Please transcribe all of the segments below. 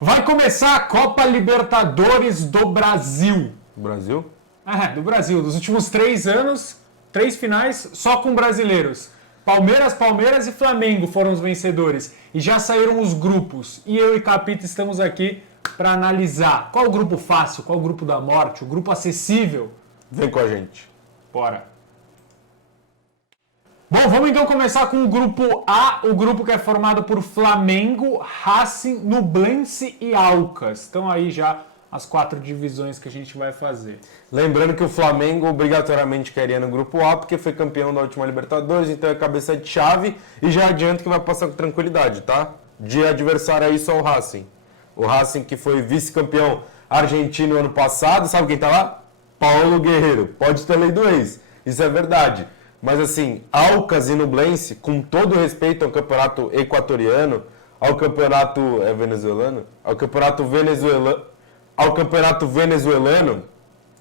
Vai começar a Copa Libertadores do Brasil. Brasil? Do Brasil. Dos últimos 3 anos, 3 finais só com brasileiros. Palmeiras e Flamengo foram os vencedores. E já saíram os grupos. E eu e Capita estamos aqui para analisar qual o grupo fácil, qual o grupo da morte, o grupo acessível. Vem com a gente. Bora. Bom, vamos então começar com o grupo A, o grupo que é formado por Flamengo, Racing, Nublense e Alcas. Estão aí já as 4 divisões que a gente vai fazer. Lembrando que o Flamengo obrigatoriamente queria no grupo A, porque foi campeão da última Libertadores, então é cabeça de chave e já adianto que vai passar com tranquilidade, tá? De adversário aí só o Racing. O Racing que foi vice-campeão argentino ano passado, sabe quem tá lá? Paulo Guerreiro. Pode ter lei do ex, isso é verdade. Mas assim, Alcas e Nublense, com todo respeito ao campeonato equatoriano, ao campeonato venezuelano, ao campeonato venezuelano,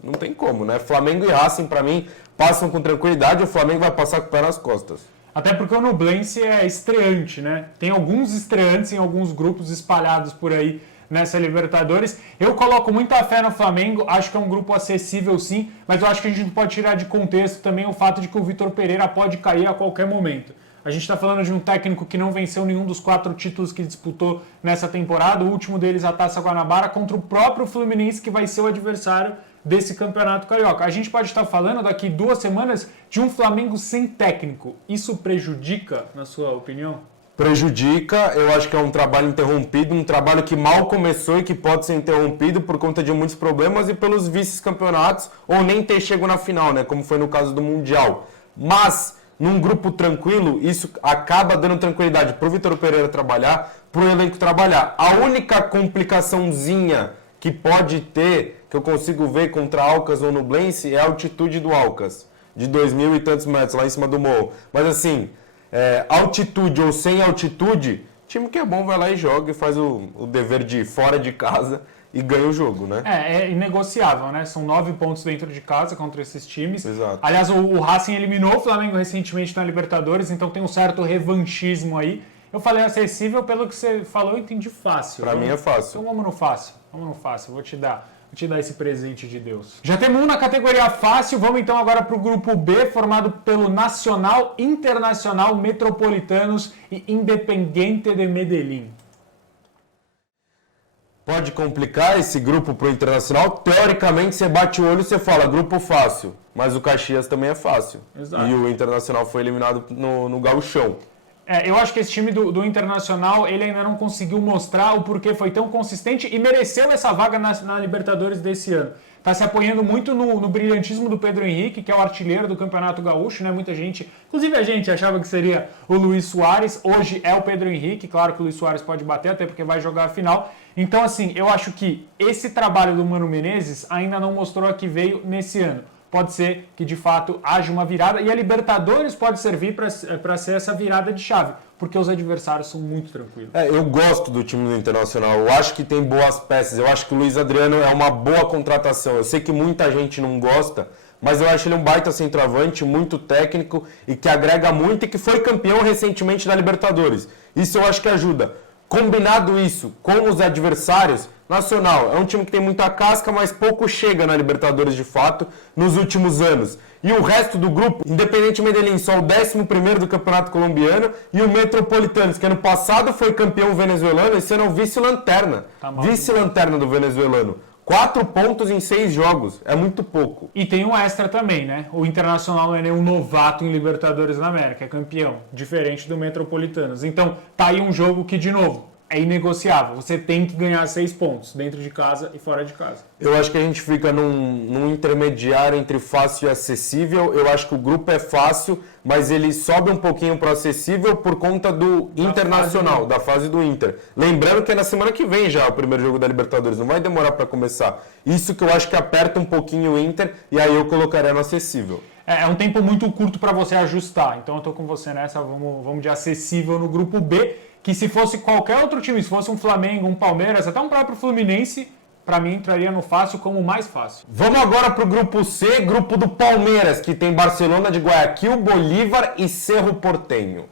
não tem como, né? Flamengo e Racing, pra mim, passam com tranquilidade, o Flamengo vai passar com o pé nas costas. Até porque o Nublense é estreante, né? Tem alguns estreantes em alguns grupos espalhados por aí nessa Libertadores. Eu coloco muita fé no Flamengo, acho que é um grupo acessível sim, mas eu acho que a gente não pode tirar de contexto também o fato de que o Vitor Pereira pode cair a qualquer momento. A gente está falando de um técnico que não venceu nenhum dos 4 títulos que disputou nessa temporada, o último deles a Taça Guanabara, contra o próprio Fluminense, que vai ser o adversário desse campeonato carioca. A gente pode estar falando daqui 2 semanas de um Flamengo sem técnico. Isso prejudica, na sua opinião? Prejudica, eu acho que é um trabalho interrompido, um trabalho que mal começou e que pode ser interrompido por conta de muitos problemas e pelos vice-campeonatos, ou nem ter chego na final, né, como foi no caso do Mundial. Mas, num grupo tranquilo, isso acaba dando tranquilidade para o Vitor Pereira trabalhar, para o elenco trabalhar. A única complicaçãozinha que pode ter, que eu consigo ver contra Alcas ou Nublense, é a altitude do Alcas, de 2.000 e tantos metros, lá em cima do morro. Mas assim, altitude ou sem altitude, time que é bom vai lá e joga e faz o dever de fora de casa e ganha o jogo, né? É inegociável, né? São 9 pontos dentro de casa contra esses times. Exato. Aliás, o Racing eliminou o Flamengo recentemente na Libertadores, então tem um certo revanchismo aí. Eu falei acessível, pelo que você falou, eu entendi fácil. Pra mim é fácil. Então vamos no fácil. Vou te dar esse presente de Deus. Já temos um na categoria fácil, vamos então agora para o grupo B, formado pelo Nacional, Internacional, Metropolitanos e Independiente de Medellín. Pode complicar esse grupo pro Internacional. Teoricamente, você bate o olho e você fala, grupo fácil. Mas o Caxias também é fácil. Exato. E o Internacional foi eliminado no Gauchão. Eu acho que esse time do Internacional, ele ainda não conseguiu mostrar o porquê foi tão consistente e mereceu essa vaga na Libertadores desse ano. Está se apoiando muito no brilhantismo do Pedro Henrique, que é o artilheiro do Campeonato Gaúcho, né? Muita gente, inclusive a gente, achava que seria o Luis Soares. Hoje é o Pedro Henrique. Claro que o Luis Soares pode bater, até porque vai jogar a final. Então, assim, eu acho que esse trabalho do Mano Menezes ainda não mostrou a que veio nesse ano. Pode ser que, de fato, haja uma virada. E a Libertadores pode servir para ser essa virada de chave, porque os adversários são muito tranquilos. Eu gosto do time do Internacional. Eu acho que tem boas peças. Eu acho que o Luiz Adriano é uma boa contratação. Eu sei que muita gente não gosta, mas eu acho ele um baita centroavante, muito técnico e que agrega muito e que foi campeão recentemente da Libertadores. Isso eu acho que ajuda. Combinado isso com os adversários, Nacional é um time que tem muita casca, mas pouco chega na Libertadores de fato nos últimos anos. E o resto do grupo, Independiente Medellín, só o 11º do Campeonato Colombiano, e o Metropolitanos, que ano passado foi campeão venezuelano, esse ano é o vice-lanterna. Vice-lanterna do venezuelano. 4 pontos em 6 jogos, é muito pouco. E tem um extra também, né? O Internacional não é nenhum novato em Libertadores da América, é campeão, diferente do Metropolitanos. Então, tá aí um jogo que, de novo, é inegociável. Você tem que ganhar 6 pontos, dentro de casa e fora de casa. Eu acho que a gente fica num intermediário entre fácil e acessível. Eu acho que o grupo é fácil, mas ele sobe um pouquinho para acessível por conta do Internacional, da fase do Inter. Lembrando que é na semana que vem já o primeiro jogo da Libertadores, não vai demorar para começar. Isso que eu acho que aperta um pouquinho o Inter, e aí eu colocaria no acessível. É um tempo muito curto para você ajustar, então eu tô com você nessa, vamos de acessível no grupo B, que se fosse qualquer outro time, se fosse um Flamengo, um Palmeiras, até um próprio Fluminense, para mim entraria no fácil como o mais fácil. Vamos agora para o grupo C, grupo do Palmeiras, que tem Barcelona de Guayaquil, Bolívar e Cerro Porteño.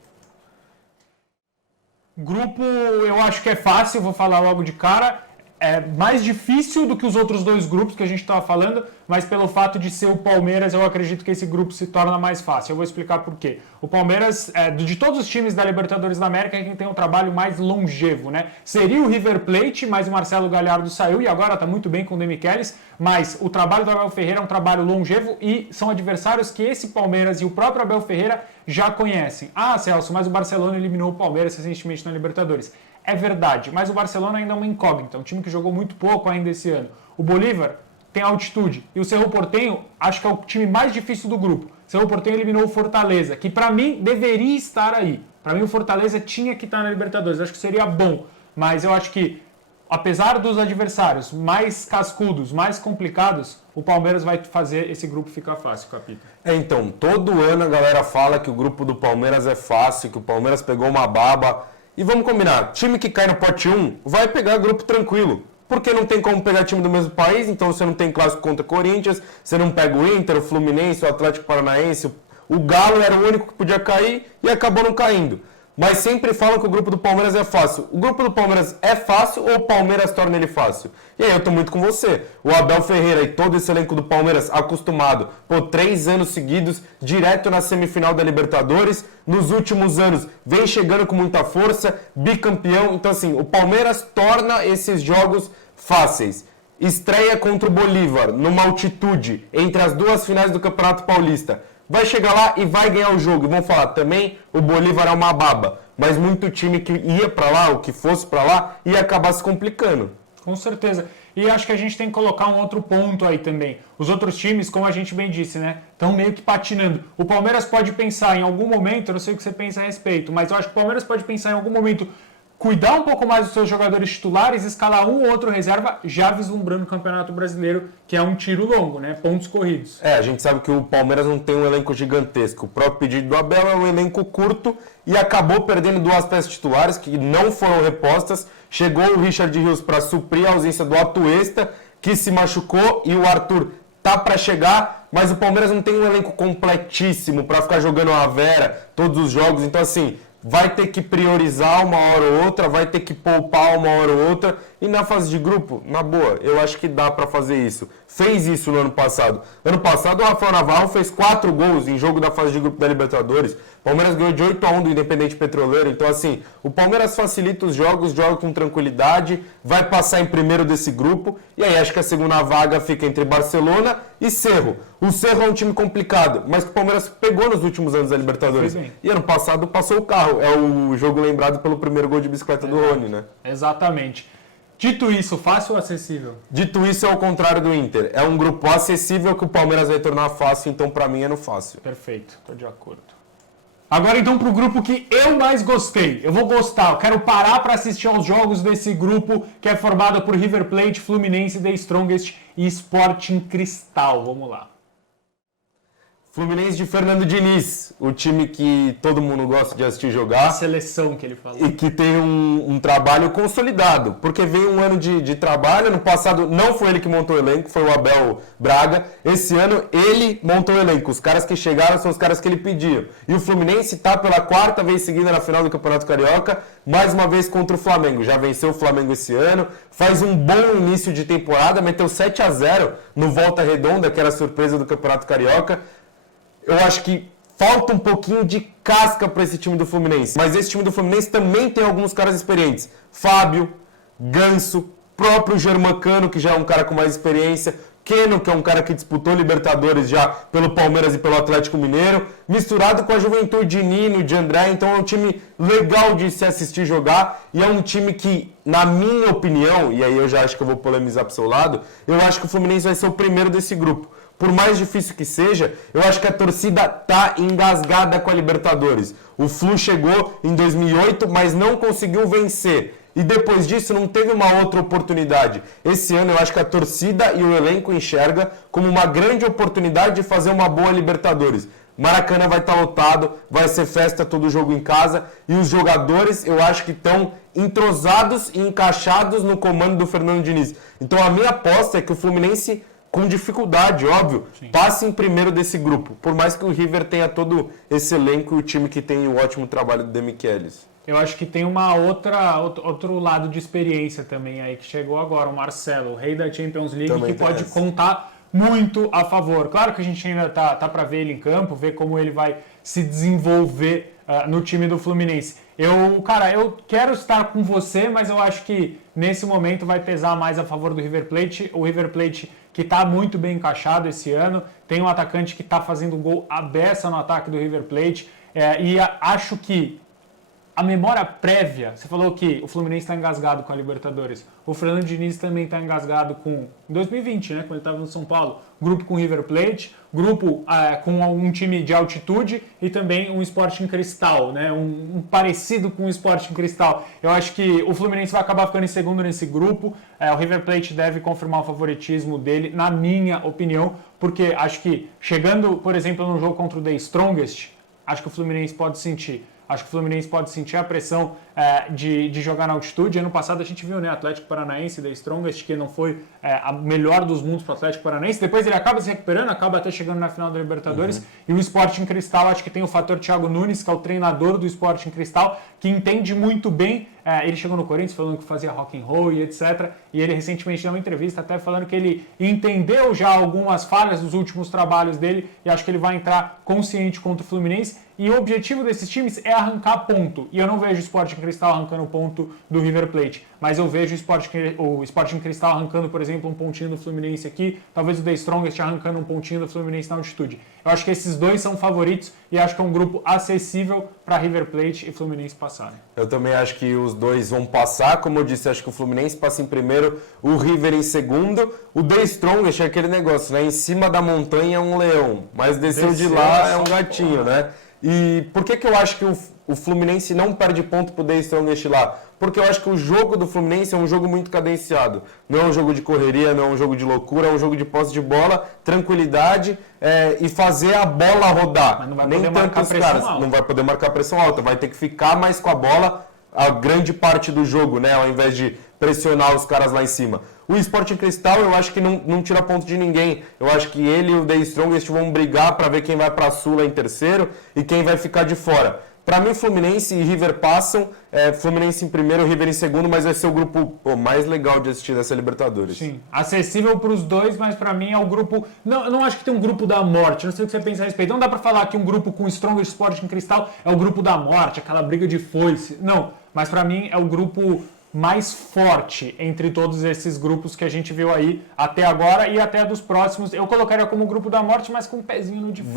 Grupo, eu acho que é fácil, vou falar logo de cara. É mais difícil do que os outros dois grupos que a gente estava falando, mas pelo fato de ser o Palmeiras, eu acredito que esse grupo se torna mais fácil. Eu vou explicar por quê. O Palmeiras, de todos os times da Libertadores da América, é quem tem um trabalho mais longevo, né? Seria o River Plate, mas o Marcelo Gallardo saiu e agora está muito bem com o Demichelis, mas o trabalho do Abel Ferreira é um trabalho longevo e são adversários que esse Palmeiras e o próprio Abel Ferreira já conhecem. Ah, Celso, mas o Barcelona eliminou o Palmeiras recentemente na Libertadores. É verdade, mas o Barcelona ainda é uma incógnita, um time que jogou muito pouco ainda esse ano. O Bolívar tem altitude e o Cerro Porteño acho que é o time mais difícil do grupo. O Cerro Porteño eliminou o Fortaleza, que para mim deveria estar aí. Para mim o Fortaleza tinha que estar na Libertadores, acho que seria bom, mas eu acho que apesar dos adversários mais cascudos, mais complicados, o Palmeiras vai fazer esse grupo ficar fácil, Capita. Então, todo ano a galera fala que o grupo do Palmeiras é fácil, que o Palmeiras pegou uma baba. E vamos combinar, time que cai no pote 1 vai pegar grupo tranquilo. Porque não tem como pegar time do mesmo país, então você não tem clássico contra o Corinthians, você não pega o Inter, o Fluminense, o Atlético Paranaense, o Galo era o único que podia cair e acabou não caindo. Mas sempre falam que o grupo do Palmeiras é fácil. O grupo do Palmeiras é fácil ou o Palmeiras torna ele fácil? E aí eu tô muito com você. O Abel Ferreira e todo esse elenco do Palmeiras acostumado por 3 anos seguidos, direto na semifinal da Libertadores. Nos últimos anos vem chegando com muita força, bicampeão. Então assim, o Palmeiras torna esses jogos fáceis. Estreia contra o Bolívar, numa altitude, entre as duas finais do Campeonato Paulista. Vai chegar lá e vai ganhar o jogo. E vão falar, também o Bolívar é uma baba. Mas muito time que ia pra lá, ou que fosse pra lá, ia acabar se complicando. Com certeza. E acho que a gente tem que colocar um outro ponto aí também. Os outros times, como a gente bem disse, né, estão meio que patinando. O Palmeiras pode pensar em algum momento, eu não sei o que você pensa a respeito, mas eu acho que o Palmeiras pode pensar em algum momento cuidar um pouco mais dos seus jogadores titulares, escalar um ou outro reserva, já vislumbrando o Campeonato Brasileiro, que é um tiro longo, né? Pontos corridos. A gente sabe que o Palmeiras não tem um elenco gigantesco. O próprio pedido do Abel é um elenco curto e acabou perdendo 2 peças titulares que não foram repostas. Chegou o Richard Rios para suprir a ausência do Atuesta, que se machucou, e o Arthur tá para chegar, mas o Palmeiras não tem um elenco completíssimo para ficar jogando a Vera todos os jogos. Então, assim, vai ter que priorizar uma hora ou outra, vai ter que poupar uma hora ou outra. E na fase de grupo, na boa, eu acho que dá para fazer isso. Fez isso no ano passado. Ano passado o Rafael Navarro fez 4 gols em jogo da fase de grupo da Libertadores. O Palmeiras ganhou de 8-1 do Independente Petroleiro. Então, assim, o Palmeiras facilita os jogos, joga com tranquilidade, vai passar em primeiro desse grupo. E aí acho que a segunda vaga fica entre Barcelona e Cerro. O Cerro é um time complicado, mas que o Palmeiras pegou nos últimos anos da Libertadores. E ano passado passou o carro. É o jogo lembrado pelo primeiro gol de bicicleta do Rony, né? Exatamente. Dito isso, fácil ou acessível? Dito isso, é o contrário do Inter. É um grupo acessível que o Palmeiras vai tornar fácil, então pra mim é no fácil. Perfeito, tô de acordo. Agora então pro grupo que eu mais gostei. Eu vou gostar, eu quero parar para assistir aos jogos desse grupo que é formado por River Plate, Fluminense, The Strongest e Sporting Cristal. Vamos lá. Fluminense de Fernando Diniz, o time que todo mundo gosta de assistir jogar. A seleção que ele falou. E que tem um trabalho consolidado, porque veio um ano de trabalho. No passado não foi ele que montou o elenco, foi o Abel Braga. Esse ano ele montou o elenco. Os caras que chegaram são os caras que ele pediu. E o Fluminense está pela 4ª vez seguida na final do Campeonato Carioca, mais uma vez contra o Flamengo. Já venceu o Flamengo esse ano, faz um bom início de temporada, meteu 7-0 no Volta Redonda, que era a surpresa do Campeonato Carioca. Eu acho que falta um pouquinho de casca para esse time do Fluminense. Mas esse time do Fluminense também tem alguns caras experientes. Fábio, Ganso, próprio Germancano, que já é um cara com mais experiência. Keno, que é um cara que disputou Libertadores já pelo Palmeiras e pelo Atlético Mineiro. Misturado com a juventude de Nino, de André. Então é um time legal de se assistir jogar. E é um time que, na minha opinião, e aí eu já acho que eu vou polemizar pro seu lado, eu acho que o Fluminense vai ser o primeiro desse grupo. Por mais difícil que seja, eu acho que a torcida tá engasgada com a Libertadores. O Flu chegou em 2008, mas não conseguiu vencer. E depois disso não teve uma outra oportunidade. Esse ano eu acho que a torcida e o elenco enxerga como uma grande oportunidade de fazer uma boa Libertadores. Maracanã vai estar lotado, vai ser festa todo jogo em casa. E os jogadores eu acho que estão entrosados e encaixados no comando do Fernando Diniz. Então a minha aposta é que o Fluminense, com dificuldade, óbvio, passe em primeiro desse grupo. Por mais que o River tenha todo esse elenco e o time que tem o ótimo trabalho do Demichelis. Eu acho que tem outro lado de experiência também aí que chegou agora, o Marcelo, o rei da Champions League, também que pode contar muito a favor. Claro que a gente ainda tá para ver ele em campo, ver como ele vai se desenvolver no time do Fluminense. Eu quero estar com você, mas eu acho que nesse momento vai pesar mais a favor do River Plate. O River Plate que está muito bem encaixado esse ano, tem um atacante que está fazendo gol à beça no ataque do River Plate, e acho que a memória prévia, você falou que o Fluminense está engasgado com a Libertadores. O Fernando Diniz também está engasgado com, em 2020, né, quando ele estava no São Paulo, grupo com o River Plate, grupo com um time de altitude e também um Sporting Cristal, né, um parecido com o Sporting Cristal. Eu acho que o Fluminense vai acabar ficando em segundo nesse grupo. O River Plate deve confirmar o favoritismo dele, na minha opinião, porque acho que chegando, por exemplo, no jogo contra o The Strongest, acho que o Fluminense pode sentir. Acho que o Fluminense pode sentir a pressão de jogar na altitude. Ano passado a gente viu, né, Atlético Paranaense, The Strongest, que não foi a melhor dos mundos para o Atlético Paranaense. Depois ele acaba se recuperando, acaba até chegando na final da Libertadores. E o Sporting Cristal, acho que tem o fator Thiago Nunes, que é o treinador do Sporting Cristal, que entende muito bem. Ele chegou no Corinthians falando que fazia rock and roll e etc. E ele recentemente deu uma entrevista até falando que ele entendeu já algumas falhas dos últimos trabalhos dele e acho que ele vai entrar consciente contra o Fluminense. E o objetivo desses times é arrancar ponto. E eu não vejo o Sporting Cristal arrancando ponto do River Plate. Mas eu vejo o Sporting Cristal arrancando, por exemplo, um pontinho do Fluminense aqui. Talvez o The Strongest arrancando um pontinho do Fluminense na altitude. Eu acho que esses dois são favoritos e acho que é um grupo acessível para River Plate e Fluminense passarem. Eu também acho que os dois vão passar. Como eu disse, acho que o Fluminense passa em primeiro, o River em segundo. O The Strongest é aquele negócio, né? Em cima da montanha é um leão, mas desceu de lá é um gatinho, né? E por que eu acho que o Fluminense não perde ponto pro The Strongest lá? Porque eu acho que o jogo do Fluminense é um jogo muito cadenciado. Não é um jogo de correria, não é um jogo de loucura, é um jogo de posse de bola, tranquilidade e fazer a bola rodar. Mas não vai poder marcar pressão alta. Não vai poder marcar pressão alta, vai ter que ficar mais com a bola a grande parte do jogo, né? Ao invés de pressionar os caras lá em cima. O Sporting Cristal eu acho que não tira ponto de ninguém. Eu acho que ele e o The Strongest vão brigar para ver quem vai para a Sula em terceiro e quem vai ficar de fora. Para mim, Fluminense e River passam. Fluminense em primeiro, River em segundo, mas vai ser o grupo mais legal de assistir dessa Libertadores. Sim, acessível para os dois, mas para mim é o grupo... Não, eu não acho que tem um grupo da morte, não sei o que você pensa a respeito. Não dá para falar que um grupo com Strongest, Sporting Cristal é o grupo da morte, aquela briga de foice. Não, mas para mim é o grupo mais forte entre todos esses grupos que a gente viu aí até agora e até dos próximos. Eu colocaria como grupo da morte, mas com um pezinho no difícil.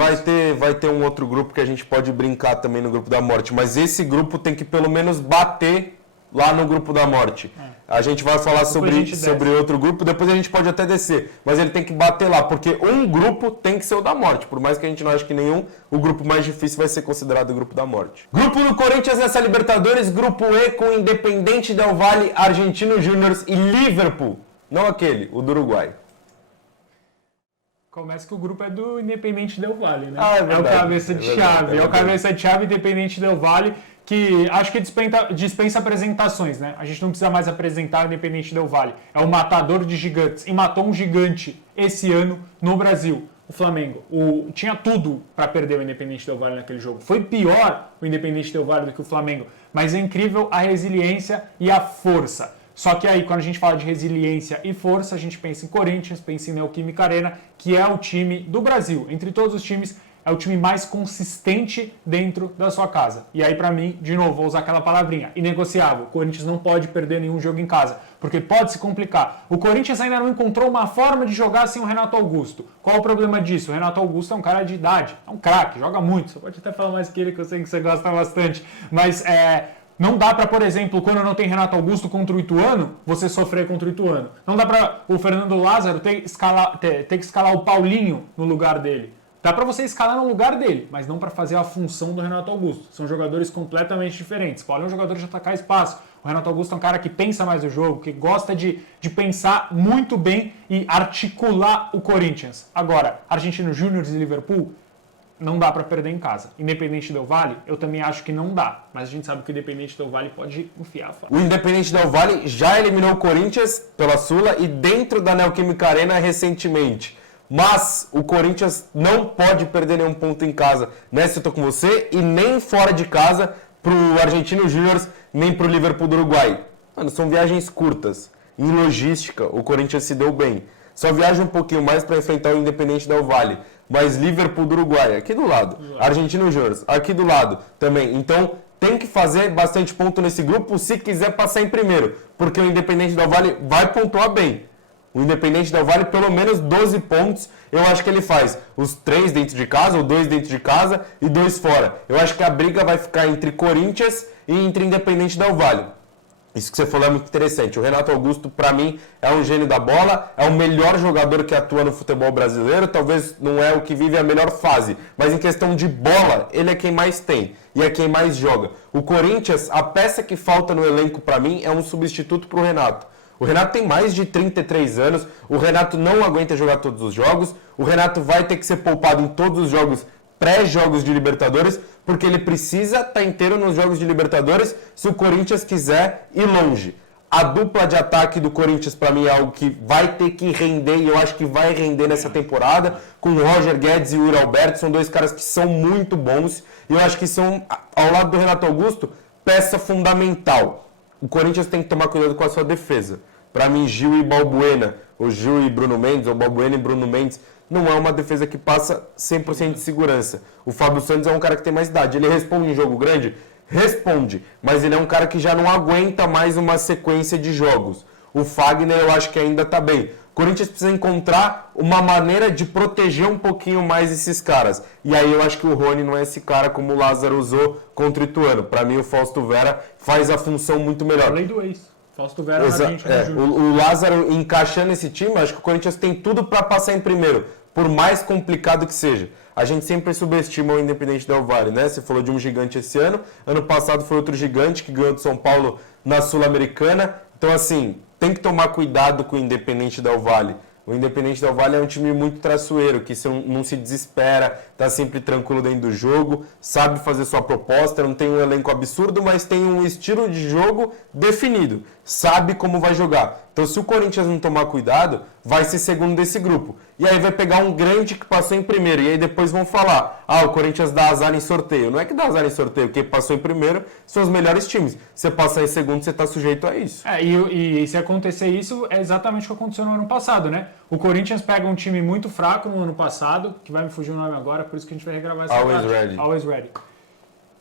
Vai ter um outro grupo que a gente pode brincar também no grupo da morte, mas esse grupo tem que pelo menos bater lá no grupo da morte. A gente vai falar sobre outro grupo, depois a gente pode até descer, mas ele tem que bater lá, porque um grupo tem que ser o da morte, por mais que a gente não ache que nenhum, o grupo mais difícil vai ser considerado o grupo da morte. Grupo do Corinthians nessa Libertadores, grupo E com Independiente Del Valle, Argentinos Júnior e Liverpool, não aquele, o do Uruguai. Começa que o grupo é do Independiente Del Valle, né? É verdade, o cabeça de chave, é o cabeça de chave Independiente Del Valle, que acho que dispensa apresentações, né? A gente não precisa mais apresentar o Independiente Del Valle. É o matador de gigantes. E matou um gigante esse ano no Brasil, o Flamengo. Tinha tudo para perder o Independiente Del Valle naquele jogo. Foi pior o Independiente Del Valle do que o Flamengo. Mas é incrível a resiliência e a força. Só que aí, quando a gente fala de resiliência e força, a gente pensa em Corinthians, pensa em Neoquímica Arena, que é o time do Brasil. Entre todos os times, é o time mais consistente dentro da sua casa. E aí, pra mim, de novo, vou usar aquela palavrinha, inegociável. O Corinthians não pode perder nenhum jogo em casa, porque pode se complicar. O Corinthians ainda não encontrou uma forma de jogar sem o Renato Augusto. Qual o problema disso? O Renato Augusto é um cara de idade, é um craque, joga muito. Você pode até falar mais que ele, que eu sei que você gosta bastante. Mas não dá para, por exemplo, quando não tem Renato Augusto contra o Ituano, você sofrer contra o Ituano. Não dá para o Fernando Lázaro ter que escalar o Paulinho no lugar dele. Dá para você escalar no lugar dele, mas não para fazer a função do Renato Augusto. São jogadores completamente diferentes. Paulo é um jogador de atacar espaço. O Renato Augusto é um cara que pensa mais o jogo, que gosta de pensar muito bem e articular o Corinthians. Agora, Argentinos Júnior e Liverpool, não dá para perder em casa. Independente Del Valle, eu também acho que não dá. Mas a gente sabe que o Independente Del Valle pode enfiar a faca. O Independente Del Valle já eliminou o Corinthians pela Sula e dentro da Neoquímica Arena recentemente. Mas o Corinthians não pode perder nenhum ponto em casa. Nessa eu tô com você. E nem fora de casa pro Argentino Júnior, nem pro Liverpool do Uruguai. Mano, são viagens curtas. Em logística, o Corinthians se deu bem. Só viaja um pouquinho mais para enfrentar o Independente Del Valle. Mas Liverpool do Uruguai, aqui do lado. Argentino Júnior, aqui do lado também. Então, tem que fazer bastante ponto nesse grupo se quiser passar em primeiro. Porque o Independente Del Valle vai pontuar bem. O Independente Del Valle, pelo menos 12 pontos, eu acho que ele faz. Os 3 dentro de casa, ou 2 dentro de casa e 2 fora. Eu acho que a briga vai ficar entre Corinthians e entre Independente Del Valle. Isso que você falou é muito interessante. O Renato Augusto, para mim, é um gênio da bola, é o melhor jogador que atua no futebol brasileiro, talvez não é o que vive a melhor fase, mas em questão de bola, ele é quem mais tem e é quem mais joga. O Corinthians, a peça que falta no elenco para mim é um substituto para o Renato. O Renato tem mais de 33 anos, o Renato não aguenta jogar todos os jogos, o Renato vai ter que ser poupado em todos os jogos pré-jogos de Libertadores, porque ele precisa estar inteiro nos jogos de Libertadores se o Corinthians quiser ir longe. A dupla de ataque do Corinthians, para mim, é algo que vai ter que render, e eu acho que vai render nessa temporada, com o Roger Guedes e o Yuri Alberto, são 2 caras que são muito bons, e eu acho que são, ao lado do Renato Augusto, peça fundamental. O Corinthians tem que tomar cuidado com a sua defesa. Para mim, Gil e Balbuena, ou Gil e Bruno Mendes, ou Balbuena e Bruno Mendes, não é uma defesa que passa 100% de segurança. O Fábio Santos é um cara que tem mais idade. Ele responde em jogo grande? Responde. Mas ele é um cara que já não aguenta mais uma sequência de jogos. O Fagner eu acho que ainda está bem. O Corinthians precisa encontrar uma maneira de proteger um pouquinho mais esses caras. E aí eu acho que o Rony não é esse cara como o Lázaro usou contra o Ituano. Para mim o Fausto Vera faz a função muito melhor. Além do ex. Fausto Vera na Argentina. O Lázaro encaixando esse time, acho que o Corinthians tem tudo para passar em primeiro, por mais complicado que seja. A gente sempre subestima o Independente Del Valle, né? Você falou de um gigante esse ano passado foi outro gigante que ganhou do São Paulo na Sul-Americana. Então, assim, tem que tomar cuidado com o Independente Del Valle. O Independente Del Valle é um time muito traiçoeiro, que não se desespera, está sempre tranquilo dentro do jogo, sabe fazer sua proposta, não tem um elenco absurdo, mas tem um estilo de jogo definido, sabe como vai jogar. Então, se o Corinthians não tomar cuidado, vai ser segundo desse grupo. E aí vai pegar um grande que passou em primeiro, e aí depois vão falar, o Corinthians dá azar em sorteio. Não é que dá azar em sorteio, porque passou em primeiro são os melhores times. Você passar em segundo, você está sujeito a isso. E se acontecer isso, é exatamente o que aconteceu no ano passado, né? O Corinthians pega um time muito fraco no ano passado, que vai me fugir o nome agora, por isso que a gente vai regravar essa Always parte. Ready. Always Ready.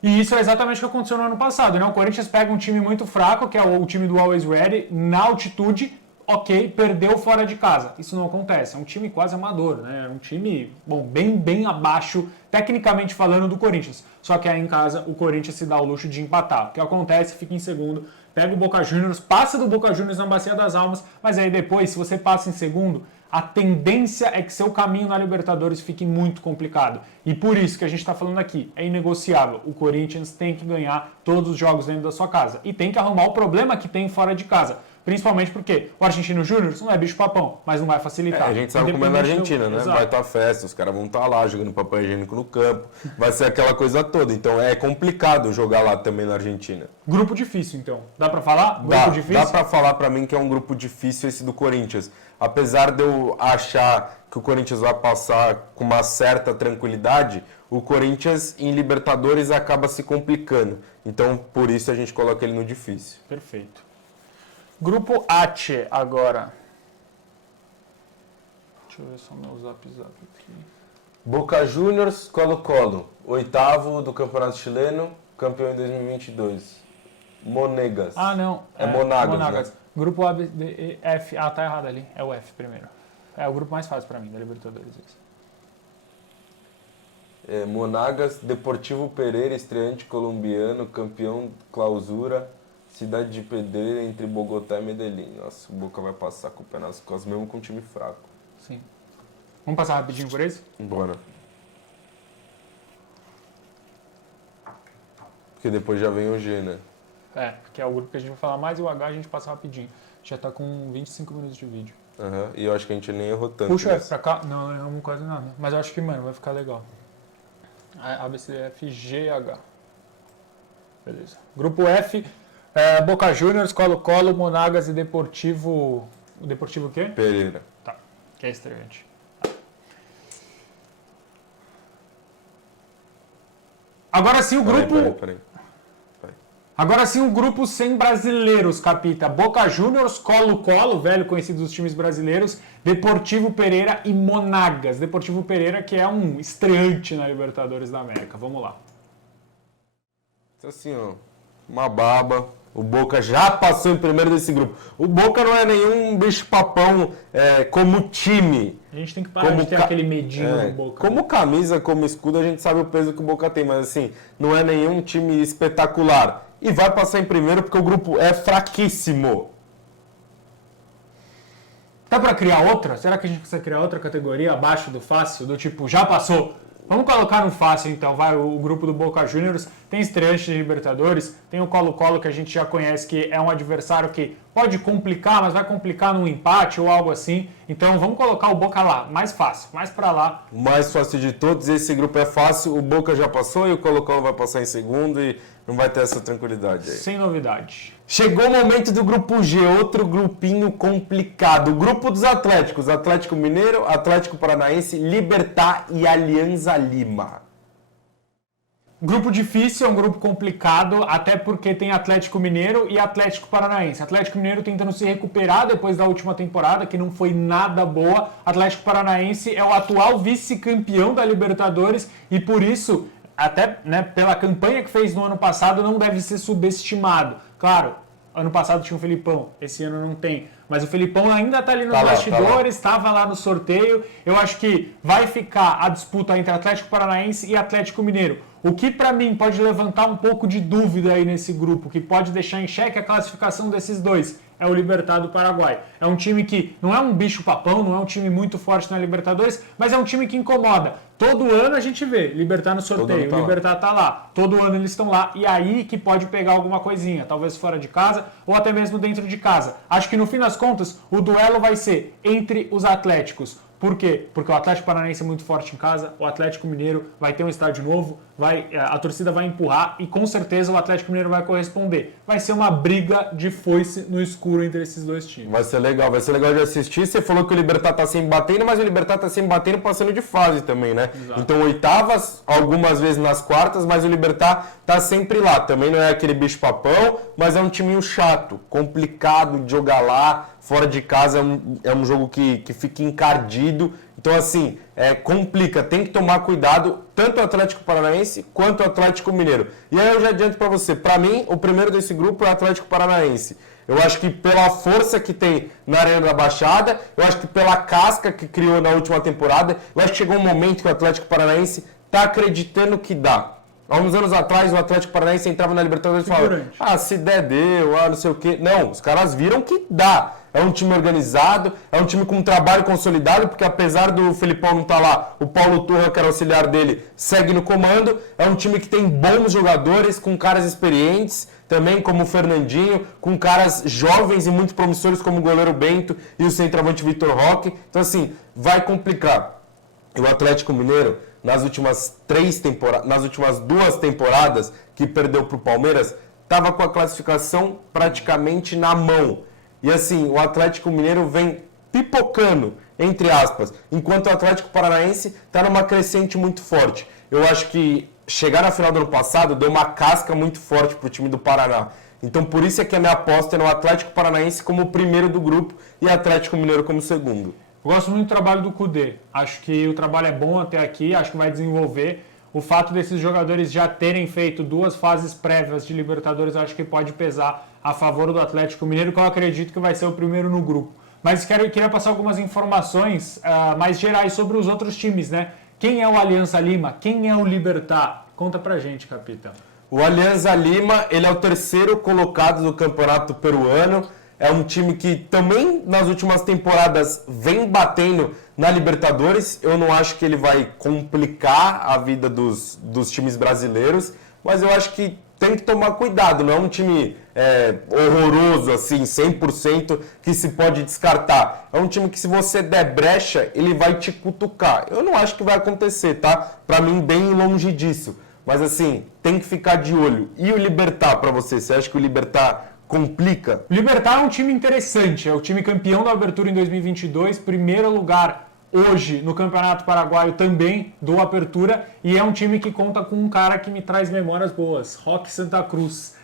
E isso é exatamente o que aconteceu no ano passado, né? O Corinthians pega um time muito fraco, que é o time do Always Ready, na altitude, ok, perdeu fora de casa. Isso não acontece, é um time quase amador, né? É um time, bem abaixo, tecnicamente falando, do Corinthians. Só que aí em casa o Corinthians se dá o luxo de empatar. O que acontece, fica em segundo, pega o Boca Juniors, passa do Boca Juniors na Bacia das Almas, mas aí depois, se você passa em segundo, a tendência é que seu caminho na Libertadores fique muito complicado. E por isso que a gente está falando aqui, é inegociável. O Corinthians tem que ganhar todos os jogos dentro da sua casa. E tem que arrumar o problema que tem fora de casa. Principalmente porque o Argentino Júnior não é bicho-papão, mas não vai facilitar. A gente sabe como é na Argentina, né? Exato. Vai estar festa, os caras vão estar lá jogando papel higiênico no campo, vai ser aquela coisa toda. Então é complicado jogar lá também na Argentina. Grupo difícil, então. Dá pra falar? Grupo difícil? Dá pra falar pra mim que é um grupo difícil esse do Corinthians. Apesar de eu achar que o Corinthians vai passar com uma certa tranquilidade, o Corinthians em Libertadores acaba se complicando. Então, por isso a gente coloca ele no difícil. Perfeito. Grupo H agora. Deixa eu ver só meu zap aqui. Boca Juniors, Colo-Colo. 8º do Campeonato Chileno, campeão em 2022. Monegas. Não. Monagas. Né? Grupo A, B, D, E, F. Tá errado ali. É o F primeiro. É o grupo mais fácil pra mim, da Libertadores. Monagas, Deportivo Pereira, estreante colombiano, campeão clausura. Cidade de Pedreira, entre Bogotá e Medellín. Nossa, o Boca vai passar com o pé nas costas, mesmo com um time fraco. Sim. Vamos passar rapidinho por esse? Bora. Porque depois já vem o G, né? Que é o grupo que a gente vai falar mais, e o H a gente passa rapidinho. Já tá com 25 minutos de vídeo. E eu acho que a gente nem errou tanto. Puxa o F pra cá. Não erramos quase nada. Mas eu acho que, mano, vai ficar legal. A, B, C, D, F, G, H. Beleza. Grupo F... Boca Juniors, Colo-Colo, Monagas e Deportivo... O Deportivo o quê? Pereira. Tá, que é estreante. Agora sim o grupo... Peraí. Agora sim, um grupo sem brasileiros, Capita. Boca Juniors, Colo-Colo, velho conhecido dos times brasileiros, Deportivo Pereira e Monagas. Deportivo Pereira que é um estreante na Libertadores da América. Vamos lá. Então, assim, ó, uma baba. O Boca já passou em primeiro desse grupo. O Boca não é nenhum bicho-papão como time. A gente tem que parar de ter aquele medinho no Boca. Como camisa, como escudo, a gente sabe o peso que o Boca tem. Mas, assim, não é nenhum time espetacular. E vai passar em primeiro porque o grupo é fraquíssimo. Dá pra criar outra? Será que a gente precisa criar outra categoria abaixo do fácil? Do tipo, já passou? Vamos colocar no fácil então, vai, o grupo do Boca Juniors, tem estreantes de Libertadores, tem o Colo-Colo que a gente já conhece que é um adversário que pode complicar, mas vai complicar num empate ou algo assim, então vamos colocar o Boca lá, mais fácil, mais pra lá. O mais fácil de todos, esse grupo é fácil, o Boca já passou e o Colo-Colo vai passar em segundo e não vai ter essa tranquilidade aí. Sem novidade. Chegou o momento do grupo G, outro grupinho complicado. O grupo dos Atléticos, Atlético Mineiro, Atlético Paranaense, Libertad e Alianza Lima. Grupo difícil, é um grupo complicado, até porque tem Atlético Mineiro e Atlético Paranaense. Atlético Mineiro tentando se recuperar depois da última temporada, que não foi nada boa. Atlético Paranaense é o atual vice-campeão da Libertadores e por isso, até pela campanha que fez no ano passado, não deve ser subestimado. Claro, ano passado tinha o Felipão, esse ano não tem. Mas o Felipão ainda está ali nos bastidores, estava lá no sorteio. Eu acho que vai ficar a disputa entre Atlético Paranaense e Atlético Mineiro. O que para mim pode levantar um pouco de dúvida aí nesse grupo, que pode deixar em xeque a classificação desses dois, é o Libertad do Paraguai. É um time que não é um bicho-papão, não é um time muito forte na Libertadores, mas é um time que incomoda. Todo ano a gente vê Libertad no sorteio, o Libertad tá lá. Todo ano eles estão lá e aí que pode pegar alguma coisinha, talvez fora de casa ou até mesmo dentro de casa. Acho que no fim das contas o duelo vai ser entre os Atléticos. Por quê? Porque o Atlético Paranaense é muito forte em casa, o Atlético Mineiro vai ter um estádio novo, a torcida vai empurrar e com certeza o Atlético Mineiro vai corresponder. Vai ser uma briga de foice no escuro entre esses dois times. Vai ser legal de assistir. Você falou que o Libertad tá sempre batendo, mas o Libertad tá sempre batendo passando de fase também, né? Exato. Então oitavas, algumas vezes nas quartas, mas o Libertad tá sempre lá. Também não é aquele bicho-papão, mas é um timinho chato, complicado de jogar lá. Fora de casa é um jogo que fica encardido. Então, assim, complica. Tem que tomar cuidado, tanto o Atlético Paranaense quanto o Atlético Mineiro. E aí eu já adianto para você. Para mim, o primeiro desse grupo é o Atlético Paranaense. Eu acho que pela força que tem na Arena da Baixada, eu acho que pela casca que criou na última temporada, eu acho que chegou um momento que o Atlético Paranaense está acreditando que dá. Há uns anos atrás, o Atlético Paranaense entrava na Libertadores e falava, se der, deu, não sei o quê. Não, os caras viram que dá. É um time organizado, é um time com um trabalho consolidado, porque apesar do Felipão não estar lá, o Paulo Turra, que era auxiliar dele, segue no comando. É um time que tem bons jogadores, com caras experientes, também como o Fernandinho, com caras jovens e muito promissores como o goleiro Bento e o centroavante Vitor Roque. Então, assim, vai complicar. E o Atlético Mineiro, nas últimas duas temporadas que perdeu para o Palmeiras, estava com a classificação praticamente na mão. E assim, o Atlético Mineiro vem pipocando, entre aspas, enquanto o Atlético Paranaense está numa crescente muito forte. Eu acho que chegar na final do ano passado deu uma casca muito forte para o time do Paraná. Então por isso é que a minha aposta é no Atlético Paranaense como o primeiro do grupo e Atlético Mineiro como o segundo. Eu gosto muito do trabalho do Kudê. Acho que o trabalho é bom até aqui, acho que vai desenvolver. O fato desses jogadores já terem feito 2 fases prévias de Libertadores, acho que pode pesar a favor do Atlético Mineiro, que eu acredito que vai ser o primeiro no grupo. Mas queria passar algumas informações mais gerais sobre os outros times, né? Quem é o Alianza Lima? Quem é o Libertad? Conta pra gente, capitão. O Alianza Lima, ele é o terceiro colocado do campeonato peruano. É um time que também nas últimas temporadas vem batendo na Libertadores. Eu não acho que ele vai complicar a vida dos times brasileiros, mas eu acho que tem que tomar cuidado. Não é um time horroroso, assim, 100% que se pode descartar. É um time que se você der brecha, ele vai te cutucar. Eu não acho que vai acontecer, tá? Pra mim, bem longe disso. Mas assim, tem que ficar de olho. E o Libertad pra você? Você acha que o Libertad complica? O Libertad é um time interessante, é o time campeão da Abertura em 2022, primeiro lugar hoje no Campeonato Paraguaio também do Apertura, e é um time que conta com um cara que me traz memórias boas, Roque Santa Cruz.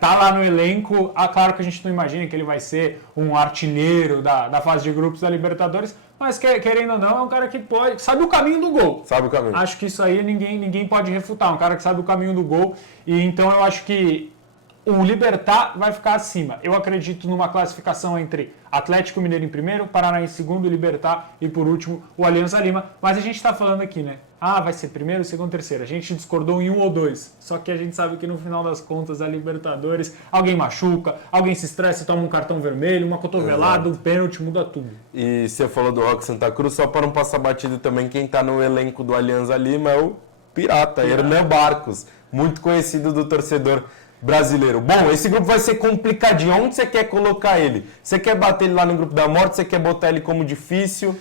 tá lá no elenco. Claro que a gente não imagina que ele vai ser um artilheiro da fase de grupos da Libertadores, mas querendo ou não, é um cara que sabe o caminho do gol. Sabe o caminho. Acho que isso aí ninguém pode refutar, um cara que sabe o caminho do gol. E então eu acho que o Libertad vai ficar acima. Eu acredito numa classificação entre Atlético Mineiro em primeiro, Paranaense em segundo, Libertad e por último o Alianza Lima. Mas a gente está falando aqui, né? Vai ser primeiro, segundo, terceiro. A gente discordou em um ou dois. Só que a gente sabe que no final das contas a Libertadores, alguém machuca, alguém se estressa, toma um cartão vermelho, uma cotovelada, um pênalti, muda tudo. E você falou do Roque Santa Cruz, só para não passar batido também, quem está no elenco do Alianza Lima é o Pirata. Hernan Barcos, muito conhecido do torcedor brasileiro. Bom, esse grupo vai ser complicadinho. Onde você quer colocar ele? Você quer bater ele lá no grupo da morte? Você quer botar ele como difícil?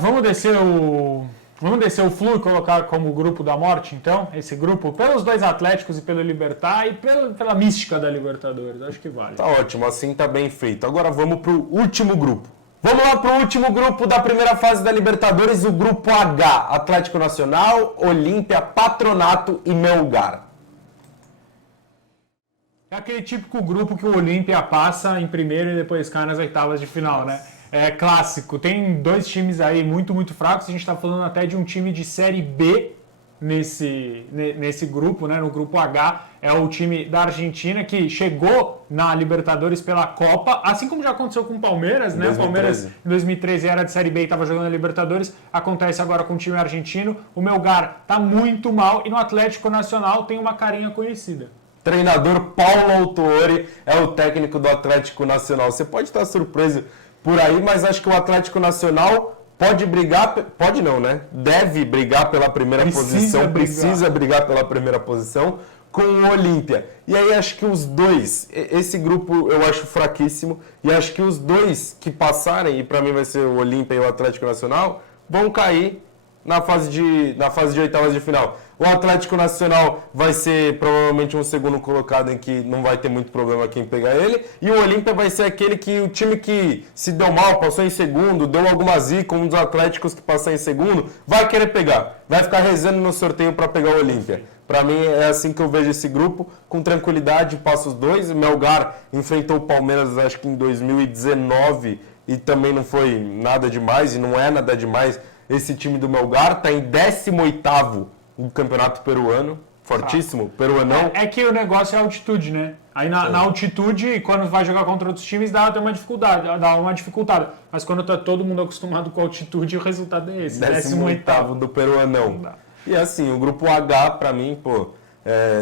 Vamos descer o Flu e colocar como grupo da morte, então? Esse grupo, pelos dois Atléticos e pelo Libertad e pela mística da Libertadores. Acho que vale. Tá ótimo, assim tá bem feito. Agora vamos pro último grupo. Vamos lá pro último grupo da primeira fase da Libertadores, o grupo H. Atlético Nacional, Olímpia, Patronato e Melgar. É aquele típico grupo que o Olímpia passa em primeiro e depois cai nas oitavas de final, né? É clássico. Tem dois times aí muito, muito fracos. A gente está falando até de um time de Série B nesse grupo, né? No grupo H. É o time da Argentina que chegou na Libertadores pela Copa, assim como já aconteceu com o Palmeiras, né? O Palmeiras em 2013 era de Série B e estava jogando na Libertadores. Acontece agora com o time argentino. O Melgar tá muito mal e no Atlético Nacional tem uma carinha conhecida. Treinador Paulo Autuori é o técnico do Atlético Nacional. Você pode estar surpreso por aí, mas acho que o Atlético Nacional pode brigar, pode não, né? Deve brigar pela primeira posição, precisa brigar pela primeira posição com o Olímpia. E aí acho que os dois, esse grupo eu acho fraquíssimo, e acho que os dois que passarem, e para mim vai ser o Olímpia e o Atlético Nacional, vão cair na fase de oitavas de final. O Atlético Nacional vai ser provavelmente um segundo colocado em que não vai ter muito problema quem pegar ele. E o Olímpia vai ser o time que se deu mal, passou em segundo, deu alguma zica, um dos Atléticos que passar em segundo, vai querer pegar. Vai ficar rezando no sorteio para pegar o Olímpia. Para mim é assim que eu vejo esse grupo, com tranquilidade, passa os dois. O Melgar enfrentou o Palmeiras acho que em 2019 e também não foi nada demais, e não é nada demais. Esse time do Melgar está em 18º no Campeonato Peruano, fortíssimo, peruanão. É que o negócio é a altitude, né? Aí na altitude, quando vai jogar contra outros times, dá uma dificuldade. Mas quando tá todo mundo acostumado com a altitude, o resultado é esse. 18º do peruanão. E assim, o grupo H, pra mim,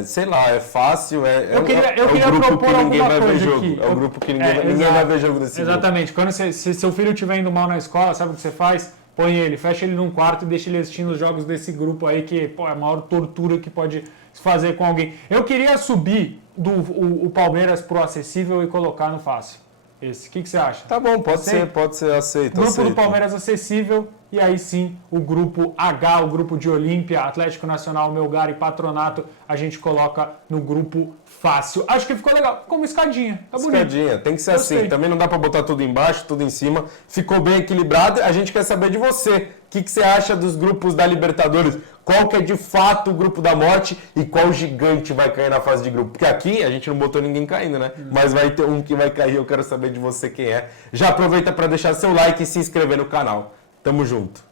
sei lá, é fácil, eu queria propor alguma coisa aqui. É o grupo que ninguém vai ver jogo desse Exatamente. Quando se seu filho estiver indo mal na escola, sabe o que você faz? Põe ele, fecha ele num quarto e deixa ele assistindo os jogos desse grupo aí, que é a maior tortura que pode se fazer com alguém. Eu queria subir o Palmeiras pro acessível e colocar no fácil. O que você acha? Tá bom, pode ser aceito. Grupo do Palmeiras acessível, e aí sim o grupo H, o grupo de Olímpia, Atlético Nacional, Melgar e Patronato, a gente coloca no grupo fácil. Acho que ficou legal, ficou uma escadinha, tá bonito. Escadinha, tem que ser assim, também não dá pra botar tudo embaixo, tudo em cima, ficou bem equilibrado. A gente quer saber de você, o que você acha dos grupos da Libertadores? Qual que é de fato o grupo da morte e qual gigante vai cair na fase de grupo? Porque aqui a gente não botou ninguém caindo, né? Mas vai ter um que vai cair, eu quero saber de você quem é. Já aproveita para deixar seu like e se inscrever no canal. Tamo junto.